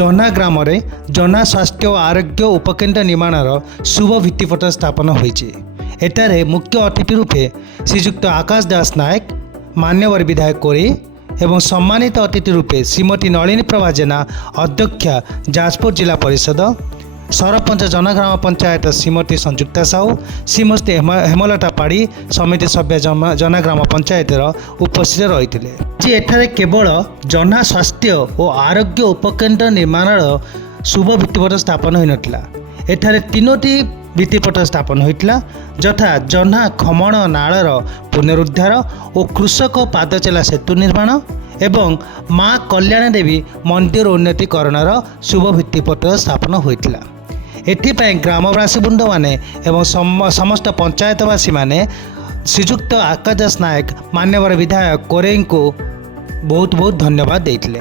ଜହ୍ନା ଗ୍ରାମରେ ଜହ୍ନା ସ୍ୱାସ୍ଥ୍ୟ ଓ ଆରୋଗ୍ୟ ଉପକେନ୍ଦ୍ର ନିର୍ମାଣର ଶୁଭ ଭିତ୍ତିପତ୍ର ସ୍ଥାପନ ହୋଇଛି। ଏଠାରେ ମୁଖ୍ୟ ଅତିଥି ରୂପେ ଶ୍ରୀଯୁକ୍ତ ଆକାଶ ଦାସ ନାୟକ, ମାନ୍ୟବର ବିଧାୟକ କୋରି ଏବଂ ସମ୍ମାନିତ ଅତିଥି ରୂପେ ଶ୍ରୀମତୀ ନଳିନୀ ପ୍ରଭା ଜେନା, ଅଧ୍ୟକ୍ଷା ଯାଜପୁର ଜିଲ୍ଲା ପରିଷଦ, ସରପଞ୍ଚ ଜନଗ୍ରାମ ପଞ୍ଚାୟତ ଶ୍ରୀମତୀ ସଂଯୁକ୍ତା ସାହୁ, ଶ୍ରୀମତୀ ହେମଲତା ପାଢ଼ୀ, ସମିତି ସଭ୍ୟ ଜନଗ୍ରାମ ପଞ୍ଚାୟତର ଉପସ୍ଥିତ ରହିଥିଲେ। ଆଜି ଏଠାରେ କେବଳ ଜହ୍ନା ସ୍ୱାସ୍ଥ୍ୟ ଓ ଆରୋଗ୍ୟ ଉପକେନ୍ଦ୍ର ନିର୍ମାଣର ଶୁଭ ଭିତ୍ତିପତ୍ର ସ୍ଥାପନ ହୋଇନଥିଲା। ଏଠାରେ 3ଟି ଭିତ୍ତିପତ୍ର ସ୍ଥାପନ ହୋଇଥିଲା, ଯଥା ଜହ୍ନା ଖମଣ ନାଳର ପୁନରୁଦ୍ଧାର ଓ କୃଷକ ପାଦଚଲା ସେତୁ ନିର୍ମାଣ ଏବଂ ମା କଲ୍ୟାଣ ଦେବୀ ମନ୍ଦିର ଉନ୍ନତିକରଣର ଶୁଭ ଭିତ୍ତିପତ୍ର ସ୍ଥାପନ ହୋଇଥିଲା। ଏଥିପାଇଁ ଗ୍ରାମବାସୀ ବୃନ୍ଦମାନେ ଏବଂ ସମସ୍ତ ପଞ୍ଚାୟତବାସୀମାନେ ଶ୍ରୀଯୁକ୍ତ ଆକାଶ ଦାସ ନାୟକ, ମାନ୍ୟବର ବିଧାୟକ କୋରେଙ୍କୁ ବହୁତ ବହୁତ ଧନ୍ୟବାଦ ଦେଇଥିଲେ।